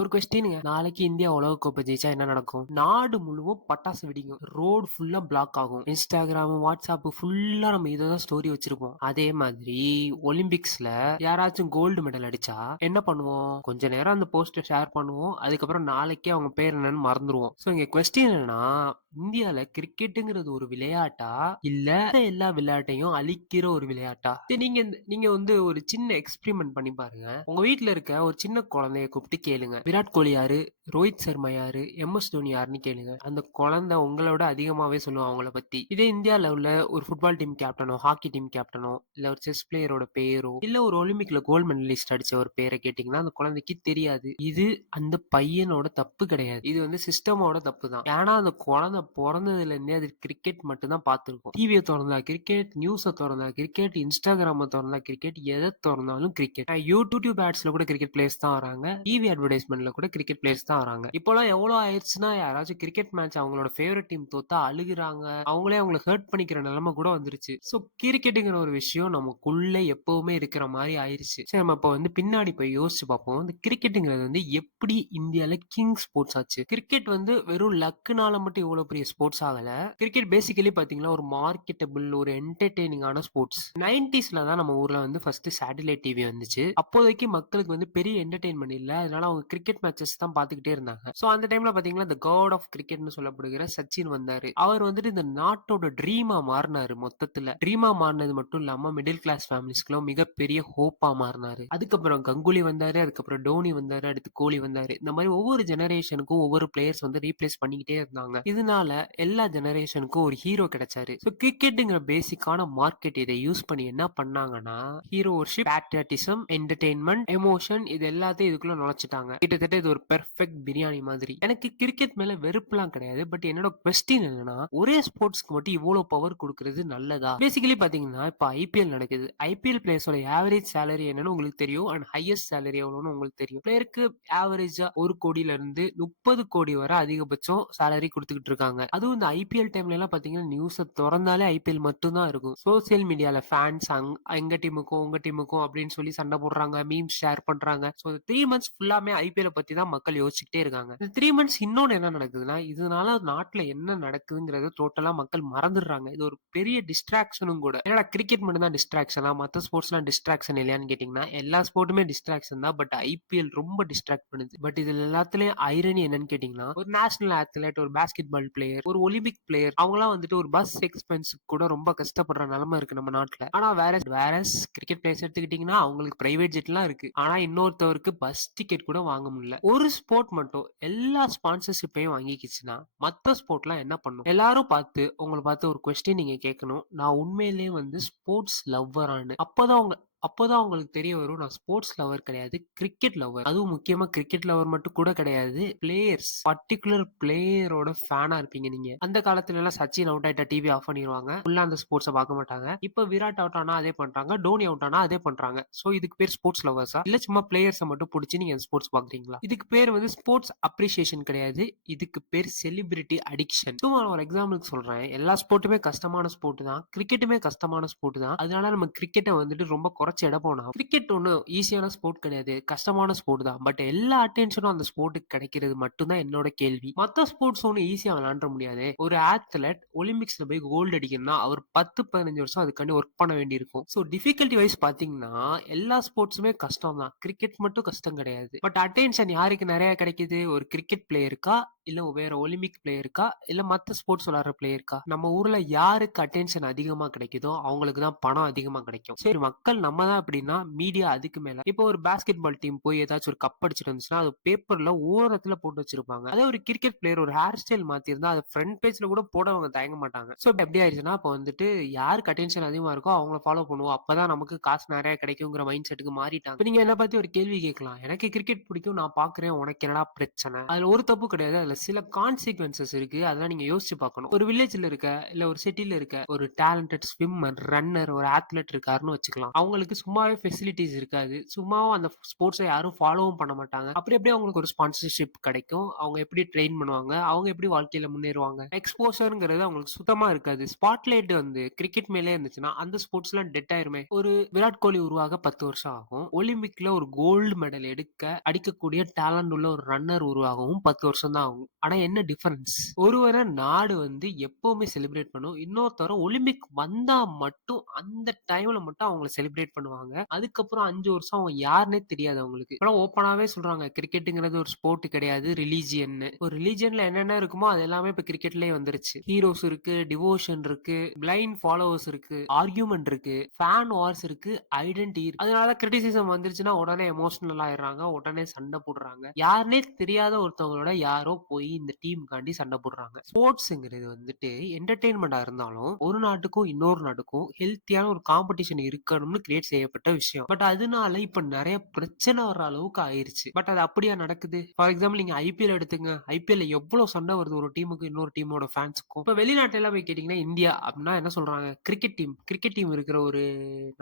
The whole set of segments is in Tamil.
ஒரு கொஸ்டினுங்க. நாளைக்கு இந்தியா உலகக்கோப்பை ஜெயிச்சா என்ன நடக்கும்? நாடு முழுவதும் பட்டாசு வெடிக்கும். ரோடு ஃபுல்லா பிளாக் ஆகும். இன்ஸ்டாகிராம், வாட்ஸ்அப் ஃபுல்லா நம்ம இததான் ஸ்டோரி வச்சிருப்போம். அதே மாதிரி ஒலிம்பிக்ஸ்ல யாராச்சும் கோல்டு மெடல் அடிச்சா என்ன பண்ணுவோம்? கொஞ்ச நேரம் அந்த போஸ்ட ஷேர் பண்ணுவோம். அதுக்கப்புறம் நாளைக்கே அவங்க பேர் என்னன்னு மறந்துருவோம். சோ இங்க கொஸ்டின் என்னன்னா, இந்தியால கிரிக்கெட்டுங்கிறது ஒரு விளையாட்டா இல்ல எல்லா விளையாட்டையும் அழிக்கிற ஒரு விளையாட்டா? நீங்க வந்து ஒரு சின்ன எக்ஸ்பெரிமெண்ட் பண்ணி பாருங்க. உங்க வீட்ல இருக்க ஒரு சின்ன குழந்தைய கூப்பிட்டு கேளுங்க, விராட் கோலி யாரு, ரோஹித் சர்மா யாரு, எம்.எஸ். தோனி யாருன்னு கேளுங்க. அந்த குழந்தை உங்களோட அதிகமாவே சொல்லுவோம் அவங்கள பத்தி. இதே இந்தியால உள்ள ஒரு ஃபுட்பால் டீம் கேப்டனோ, ஹாக்கி டீம் கேப்டனோ, இல்ல ஒரு செஸ் பிளேயரோட பேரோ, இல்ல ஒரு ஒலிம்பிக்ல கோல்டு மெடலிஸ்ட் அடிச்ச ஒரு பேரை கேட்டீங்கன்னா அந்த குழந்தைக்கு தெரியாது. இது அந்த பையனோட தப்பு கிடையாது. இது வந்து சிஸ்டமோட தப்பு தான். ஏன்னா அந்த குழந்தை பிறந்ததுல இருந்தே அது கிரிக்கெட் மட்டும் தான் பார்த்திருக்கும். டிவியை திறந்தா கிரிக்கெட், நியூஸை திறந்தா கிரிக்கெட், இன்ஸ்டாகிராம திறந்தா கிரிக்கெட், எதை திறந்தாலும் கிரிக்கெட். யூடியூப் ஆட்ஸ்ல கூட கிரிக்கெட் பிளேயர்ஸ் தான் வராங்க. டிவி அட்வர்டைஸ்மெண்ட்ல கூட கிரிக்கெட் பிளேயர்ஸ் தான் வராங்க. இப்போலாம் எவ்வளவு ஆயிடுச்சுன்னா யாராச்சும் கிரிக்கெட் மேட்ச் அவங்களோட ஃபேவரட் டீம் தோத்தா அழுகுறாங்க. அவங்களே அவங்களை ஹர்ட் பண்ணிக்கிற நிலைமை கூட வந்துருச்சு. சோ கிரிக்கெட்டுங்கிற ஒரு விஷயம் நமக்குள்ள எப்பவுமே இருக்கிற மாதிரி ஆயிருச்சு. சரி, நம்ம இப்ப வந்து பின்னாடி போய் யோசிச்சு பார்ப்போம். இந்த கிரிக்கெட்டுங்கிறது வந்து எப்படி இந்தியால கிங் ஸ்போர்ட்ஸ் ஆச்சு? கிரிக்கெட் வந்து வெறும் லக்குனால மட்டும் இவ்வளவு பெரிய ஸ்போர்ட்ஸ் ஆகல. கிரிக்கெட் பேசிக்கலி பாத்தீங்கன்னா ஒரு மார்க்கெட்டபிள், ஒரு என்டர்டெய்னிங்கான ஸ்போர்ட்ஸ். 90ஸ்ல தான் நம்ம ஊர்ல வந்து ஃபர்ஸ்ட் சேட்டலைட் டிவி வந்துச்சு. அப்போதைக்கு மக்களுக்கு வந்து பெரிய என்டர்டெயின்மெண்ட் இல்ல. அதனால அவங்க கிரிக்கெட் மேட்சஸ் தான் பாத்துக்கிட்டே இருந்தாங்க. சோ அந்த டைம்ல பாத்தீங்கன்னா இந்த காட் ஆஃப் கிரிக்கெட்னு சொல்லப்படுகிற சச்சின் வந்தாரு. அவர் வந்துட்டு இந்த நாட்டோட ட்ரீமா மாறினாரு. மொத்தத்துல ட்ரீமா மாறினது மட்டும் இல்லாம மிடில் கிளாஸ் ஃபேமிலிஸ்க்குலாம் மிகப்பெரிய ஹோப்பா மாறினாரு. அதுக்கப்புறம் கங்குலி வந்தாரு, அதுக்கப்புறம் டோனி வந்தாரு, அடுத்து கோலி வந்தாரு. இந்த மாதிரி ஒவ்வொரு ஜெனரேஷனுக்கும் ஒவ்வொரு பிளேயர்ஸ் வந்து ரீப்ளேஸ் பண்ணிக்கிட்டே இருந்தாங்க. இதனால எல்லா ஜெனரேஷனுக்கும் ஒரு ஹீரோ கிடைச்சாரு. சோ கிரிக்கெட்டுங்கிற பேசிக்கான மார்க்கெட் இதை யூஸ் பண்ணி என்ன பண்ணாங்கன்னா, hero worship, patriotism, entertainment, emotion, இது எல்லாத்தையும் இதுக்குள்ள நுழைச்சிட்டாங்க. கிட்டத்தட்ட இது ஒரு பெர்ஃபெக்ட் பிரியாணி மாதிரி. எனக்கு கிரிக்கெட் மேல வெறுப்புலாம் கிடையாது. பட் என்னோட கொஸ்டின் என்னன்னா, ஒரே ஸ்போர்ட்ஸ்க்கு மட்டும் இவ்வளவு பவர் கொடுக்கறது நல்லதா? பேசிக்கலி பாத்தீங்கன்னா இப்ப ஐபிஎல் நடக்குது. ஐபிஎல் பிளேயர்ஸோட ஆவரேஜ் சேலரி என்னன்னு உங்களுக்கு தெரியும். அண்ட் ஹையஸ்ட் சேலரி எவ்வளவுன்னு உங்களுக்கு தெரியும். பிளேயருக்கு ஆவரேஜா 1 கோடியில இருந்து 30 கோடி வரை அதிகபட்சம் சேலரி கொடுத்துக்கிட்டு இருக்காங்க. அதுவும் இந்த ஐபிஎல் டைம்ல எல்லாம் பாத்தீங்கன்னா நியூஸ திறந்தாலே ஐபிஎல் மட்டும் தான் இருக்கும். சோசியல் மீடியால ஃபேன்ஸ் எங்க டீமுக்கும் உங்க டீமுக்கும் அப்படின்னு சொல்லி சண்டை போடுறாங்க, மீம்ஸ் ஷேர் பண்றாங்க. சோ 3 மந்த்ஸ் ஃபுல்லாமே ஐபிஎல் பத்தி தான் மக்கள் யோசிச்சுக்கிட்டே இருக்காங்க. இந்த 3 மந்த்ஸ் இன்னொன்னு என்ன நடக்குதுன்னா, இதனால நாட்டுல என்ன நடக்குதுங்கிறத டோட்டலா மக்கள் மறந்துடுறாங்க. இது ஒரு பெரிய டிஸ்ட்ராக்ஷனும் கூட. ஏன்னா கிரிக்கெட் மட்டும் தான் டிஸ்ட்ராக்ஷனா, மத்த ஸ்போர்ட்ஸ்லாம் டிஸ்ட்ராக்ஷன் இல்லையான்னு கேட்டீங்கன்னா எல்லா ஸ்போர்ட்டுமே டிஸ்ட்ராக்ஷன் தான். பட் ஐபிஎல் ரொம்ப டிஸ்ட்ராக்ட் பண்ணுது. பட் இதுல எல்லாத்துலயும் ஐரணி என்னன்னு கேட்டீங்கன்னா, ஒரு நேஷனல் அத்லெட், ஒரு பாஸ்கெட் பால் பிளேயர், ஒரு ஒலிம்பிக் பிளேயர், அவங்கலாம் வந்துட்டு ஒரு பஸ் எக்ஸ்பென்ஸ் கூட ரொம்ப கஷ்டப்படுற நிலைமை இருக்கு நம்ம நாட்டுல. ஆனா வேற கிரிக்கெட் பிளேயர்ஸ் எடுத்துக்கிட்டீங்கன்னா அவங்களுக்கு பிரைவேட் ஜெட்லாம் இருக்கு. ஆனா இன்னொருத்தவருக்கு பஸ் டிக்கெட் கூட வாங்க முடியல. ஒரு ஸ்போர்ட் மட்டும் எல்லா ஸ்பான்சர்ஷிப்பையும் வாங்கிக்கிச்சுன்னா மத்த ஸ்போர்ட்லாம் என்ன பண்ணும்? எல்லாரும் பார்த்து உங்களை பார்த்து ஒரு கொஸ்டின் நீங்க கேட்கணும், நான் உண்மையிலேயே வந்து ஸ்போர்ட்ஸ் லவ்வரானு. அப்போதான் உங்களுக்கு தெரிய வரும், நான் ஸ்போர்ட்ஸ் லவர் கிடையாது, கிரிக்கெட் லவர். அதுவும் முக்கியமா கிரிக்கெட் லவர் மட்டும் கூட கிடையாது, பிளேயர்ஸ், பர்டிகுலர் பிளேயரோட ஃபேனா இருப்பீங்க நீங்க. அந்த காலத்துல எல்லாம் சச்சின் அவுட் ஆயிட்டா டிவி ஆஃப் பண்ணிடுவாங்க, ஃபுல்லா அந்த ஸ்போர்ட்ஸை பார்க்க மாட்டாங்க. இப்ப விராட் அவுட் ஆனா அதே பண்றாங்க, டோனி அவுட் ஆனா அதே பண்றாங்க. சோ இதுக்கு பேர் ஸ்போர்ட்ஸ் லவர்ஸா, இல்ல சும்மா பிளேயர்ஸை மட்டும் பிடிச்சி நீங்க ஸ்போர்ட்ஸ் பாக்குறீங்களா? இதுக்கு பேர் வந்து ஸ்போர்ட்ஸ் அப்ரிசியேஷன் கிடையாது, இதுக்கு பேர் செலிபிரிட்டி அடிக்ஷன். சும்மா ஒரு எக்ஸாம்பிளுக்கு சொல்றேன், எல்லா ஸ்போர்ட்டுமே கஷ்டமான ஸ்போர்ட் தான், கிரிக்கெட்டுமே கஷ்டமான ஸ்போர்ட் தான். அதனால நம்ம கிரிக்கெட்டை வந்துட்டு ரொம்ப குறைச்சு இட போனா, கிரிக்கெட் ஒன்னும் ஈஸியான ஸ்போர்ட் கிடையாது, கஷ்டமான ஸ்போர்ட் தான். பட் எல்லா அட்டென்ஷனும் அந்த ஸ்போர்ட்டுக்கு கிடைக்கிறது மட்டும்தான் என்னோட கேள்வி. மத்த ஸ்போர்ட்ஸ் ஒன்னும் ஈஸியா விளையாட முடியாது. ஒரு ஆத்லெட் ஒலிம்பிக்ஸ்ல போய் கோல்டு அடிக்கணும்னா அவர் 10-15 வருஷம் அதுக்காண்டி ஒர்க் பண்ண வேண்டியிருக்கும். சோ டிஃபிகல்டி வைஸ் பாத்தீங்கன்னா எல்லா ஸ்போர்ட்ஸுமே கஷ்டம் தான், கிரிக்கெட் மட்டும் கஷ்டம் கிடையாது. பட் அட்டென்ஷன் யாருக்கு நிறைய கிடைக்குது? ஒரு கிரிக்கெட் பிளேயருக்கா, இல்ல வேற ஒலிம்பிக் பிளேயருக்கா, இல்ல மத்த ஸ்போர்ட்ஸ் விளையாடுற பிளேயருக்கா? நம்ம ஊர்ல யாருக்கு அட்டென்ஷன் அதிகமா கிடைக்குதோ அவங்களுக்கு தான் பணம் அதிகமா கிடைக்கும். சரி, மக்கள் நம்ம தான் அப்படின்னா மீடியா அதுக்கு மேல. இப்போ ஒரு பாஸ்கெட் பால் டீம் போய் ஏதாச்சும் ஒரு கப் அடிச்சுட்டு வந்துச்சுன்னா அது பேப்பர்ல ஓரத்துல போட்டு வச்சிருப்பாங்க. அதே ஒரு கிரிக்கெட் பிளேயர் ஒரு ஹேர் ஸ்டைல் மாத்தி இருந்தா அது ஃப்ரண்ட் பேஜ்ல கூட போட அவங்க தயங்க மாட்டாங்க. சோ எப்படி ஆயிடுச்சுன்னா, இப்போ வந்துட்டு யாருக்கு அட்டென்ஷன் அதிகமா இருக்கோ அவங்கள ஃபாலோ பண்ணுவோம், அப்பதான் நமக்கு காசு நிறைய கிடைக்குங்கிற மைண்ட் செட்டுக்கு மாறிட்டாங்க. இப்ப நீங்க என்ன பத்தி ஒரு கேள்வி கேட்கலாம், எனக்கு கிரிக்கெட் பிடிக்கும், நான் பாக்குறேன், உனக்கு என்னடா பிரச்சனை? அதுல ஒரு தப்பு கிடையாது. அதுல சில கான்சிக்வென்சஸ் இருக்கு. அதெல்லாம் நீங்க யோசிச்சு பார்க்கணும். ஒரு வில்லேஜ்ல இருக்க, இல்ல ஒரு சிட்டில இருக்க ஒரு டேலண்டட் ஸ்விம்மர், ரன்னர், ஒரு அத்லெட் இருக்காருன்னு வச்சுக்கலாம். அவங்களுக்கு சும்மாவே ஃபெசிலிட்டீஸ் இருக்காது. சும்மாவும் அந்த ஸ்போர்ட்ஸ யாரும் ஃபாலோவும் பண்ண மாட்டாங்க. அப்படி எப்படி அவங்களுக்கு ஒரு ஸ்பான்சர்ஷிப் கிடைக்கும்? அவங்க எப்படி ட்ரெயின் பண்ணுவாங்க? அவங்க எப்படி வாழ்க்கையில முன்னேறுவாங்க? எக்ஸ்போஷர்ங்கிறது அவங்களுக்கு சுத்தமா இருக்காது. ஸ்பாட்லைட் வந்து கிரிக்கெட் மேலே இருந்துச்சுன்னா, அந்த ஸ்போர்ட்ஸ்லாம் டெட் ஆயிருமே. ஒரு விராட் கோலி உருவாக 10 வருஷம் ஆகும். ஒலிம்பிக்ல ஒரு கோல்டு மெடல் எடுக்க அடிக்கக்கூடிய டேலண்ட் உள்ள ஒரு ரன்னர் உருவாகவும் 10 வருஷம் தான் ஆகும். ஆனா என்ன டிஃபரன்ஸ்? ஒருவரை நாடு வந்து எப்பவுமே செலிப்ரேட் பண்ணும். இன்னொருத்தர ஒலிம்பிக் வந்தா மட்டும் அந்த டைம்ல மட்டும் அவங்கள செலிப்ரேட் பண்ணுவாங்க. அதுக்கப்புறம் 5 வருஷம் அவங்க யாருன்னே தெரியாது அவங்களுக்கு. இப்பலாம் ஓப்பனாவே சொல்றாங்க கிரிக்கெட்ங்கிறது ஒரு ஸ்போர்ட் கிடையாது, ரிலீஜியன்னு. ஒரு ரிலீஜியன்ல என்னென்ன இருக்குமோ அது எல்லாமே இப்ப கிரிக்கெட்லயே வந்துருச்சு. ஹீரோஸ் இருக்கு, டிவோஷன் இருக்கு, பிளைண்ட் ஃபாலோவர்ஸ் இருக்கு, ஆர்கியூமெண்ட் இருக்கு, ஃபேன் வார்ஸ் இருக்கு, ஐடென்டி இருக்கு. அதனால கிரிட்டிசிசம் வந்துருச்சுன்னா உடனே எமோஷனல் ஆயிடுறாங்க, உடனே சண்டை போடுறாங்க. யாருன்னே தெரியாத ஒருத்தவங்களோட யாரோ போய் இந்த டீமுக்காண்டி சண்டை போடுறாங்க. ஸ்போர்ட்ஸ்ங்கிறது வந்துட்டு என்டர்டெயின்மெண்டா இருந்தாலும் ஒரு நாட்டுக்கும் இன்னொரு நாட்டுக்கும் ஹெல்த்தியான ஒரு காம்படிஷன் இருக்கணும்னு கிரியேட் செய்யப்பட்ட விஷயம். பட் அதனால இப்ப நிறைய பிரச்சனை வர்ற அளவுக்கு ஆயிருச்சு. பட் அது அப்படியா நடக்குது? ஃபார் எக்ஸாம்பிள் நீங்க ஐபிஎல் எடுத்துங்க. ஐபிஎல் எவ்வளவு சண்டை வருது ஒரு டீமுக்கு இன்னொரு டீமோட ஃபேன்ஸுக்கும். இப்ப வெளிநாட்டுல எல்லாம் போய் கேட்டீங்கன்னா இந்தியா அப்படின்னா என்ன சொல்றாங்க? கிரிக்கெட் டீம் இருக்கிற ஒரு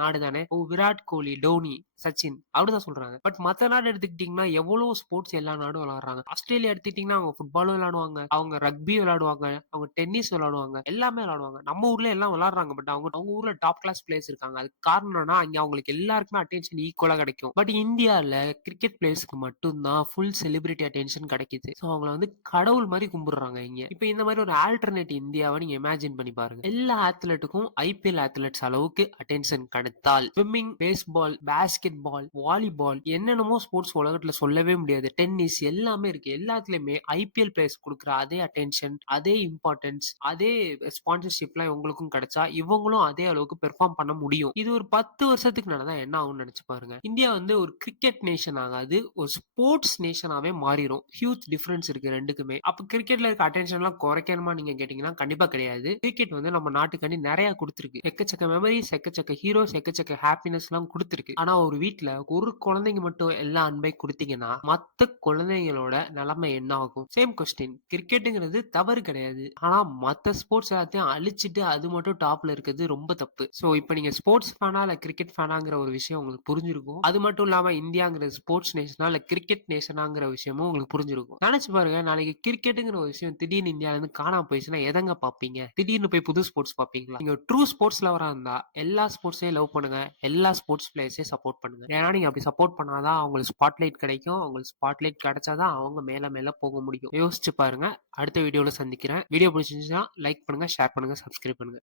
நாடு தானே. ஓ விராட் கோலி, டோனி, சச்சின் அப்படிதான் சொல்றாங்க. பட் மத்த நாடு எடுத்துக்கிட்டீங்கன்னா எவ்வளவு ஸ்போர்ட்ஸ் எல்லா நாடும் விளையாடுறாங்க. ஆஸ்திரேலியா எடுத்துக்கிட்டீங்கன்னா அவங்க ஃபுட்பாலும் விளையாடுவாங்க, அவங்க ரக்பி விளையாடுவாங்க, அவங்க டென்னிஸ் விளையாடுவாங்க, எல்லாமே விளையாடுவாங்க. நம்ம ஊர்ல எல்லாம் விளையாடுறாங்க. பட் அவங்க அவங்க ஊர்ல டாப் கிளாஸ் பிளேயர்ஸ் இருக்காங்க. அதுக்கு காரணம்னா அங்க அவங்களுக்கு எல்லாருக்குமே அட்டென்ஷன் ஈக்குவலா கிடைக்கும். பட் இந்தியால கிரிக்கெட் பிளேயர்ஸ்க்கு மட்டும்தான் ஃபுல் செலிபிரிட்டி அட்டென்ஷன் கிடைக்குது. ஸோ அவங்கள வந்து கடவுள் மாதிரி கும்பிடுறாங்க இங்க. இப்போ இந்த மாதிரி ஒரு ஆல்டர்னேட் இந்தியாவை நீங்க இமேஜின் பண்ணி பாருங்க. எல்லா ஆத்லெட்டுக்கும் ஐபிஎல் ஆத்லெட்ஸ் அளவுக்கு அட்டென்ஷன் கிடைத்தால் swimming, baseball, basketball, volleyball என்னென்னமோ ஸ்போர்ட்ஸ் உலகத்துல சொல்லவே முடியாது. டென்னிஸ் எல்லாமே இருக்கு. எல்லாத்துலயுமே ஐபிஎல் பிளேயர்ஸ் கொடுக்குற அதே அட்டென்ஷன், அதே இம்பார்ட்டன்ஸ், அதே ஸ்பான்சர்ஷிப்லாம் இவங்களுக்கும் கிடைச்சா இவங்களும் அதே அளவுக்கு பெர்ஃபார்ம் பண்ண முடியும். இது ஒரு 10 வருஷத்துக்கு நடந்தா என்ன ஆகும்னு நினைச்சு பாருங்க. இந்தியா வந்து ஒரு கிரிக்கெட் நேஷன் ஆகாது, ஒரு ஸ்போர்ட்ஸ் நேஷனாவே மாறிடும். ஹியூஜ் டிஃபரன்ஸ் இருக்கு ரெண்டுக்குமே. அப்ப கிரிக்கெட்ல இருக்க அட்டென்ஷன் எல்லாம் குறைக்கணுமா நீங்க கேட்டீங்கன்னா கண்டிப்பா கிடையாது. கிரிக்கெட் வந்து நம்ம நாட்டுக்காண்டி நிறைய கொடுத்துருக்கு. எக்கச்சக்க மெமரிஸ், எக்கச்சக்க ஹீரோஸ், எக்கச்சக்க ஹாப்பினஸ் எல்லாம் கொடுத்துருக்கு. ஆனா ஒரு வீட்ல ஒரு குழந்தைங்க மட்டும் எல்லா அன்பை கொடுத்தீங்கன்னா மத்த குழந்தைங்களோட நிலைமை என்ன ஆகும்? Same question. கிரிக்கெட்டுங்கிறது தவறு கிடையாது. ஆனா மத்த ஸ்போர்ட்ஸ் எல்லாத்தையும் அழிச்சிட்டு அது மட்டும் டாப்ல இருக்கிறது ரொம்ப தப்பு. சோ இப்ப நீங்க ஸ்போர்ட்ஸ் ஃபேனா இல்ல கிரிக்கெட் ஃபேனாங்கிற ஒரு விஷயம் உங்களுக்கு புரிஞ்சிருக்கும். அது மட்டும் இல்லாம இந்தியாங்கிற ஸ்போர்ட்ஸ் நேஷனா இல்ல கிரிக்கெட் நேஷனாங்கிற விஷயமும் உங்களுக்கு புரிஞ்சிருக்கும். நினைச்சு பாருங்க, நாளைக்கு கிரிக்கெட்டுங்கிற ஒரு விஷயம் திடீர்னு இந்தியால இருந்து காணாம போயிடுச்சுன்னா எதங்க பாப்பீங்க? திடீர்னு போய் புது ஸ்போர்ட்ஸ் பாப்பீங்களா? நீங்க ட்ரூ ஸ்போர்ட்ஸ் லவரா இருந்தா எல்லா ஸ்போர்ட்ஸையும் லவ் பண்ணுங்க, எல்லா ஸ்போர்ட்ஸ் பிளேயர்ஸையும் சப்போர்ட் பண்ணுங்க. ஏன்னா நீங்க அப்படி சப்போர்ட் பண்ணாதான் அவங்களுக்கு ஸ்பாட்லைட் கிடைக்கும். அவங்களுக்கு ஸ்பாட்லைட் கிடைச்சாதான் அவங்க மேல மேல போக முடியும். யோசிச்சு பாருங்க. அடுத்த வீடியோல சந்திக்கிறேன். வீடியோ பிடிச்சிருந்துச்சுன்னா லைக் பண்ணுங்க, ஷேர் பண்ணுங்க, சப்ஸ்கிரைப் பண்ணுங்க.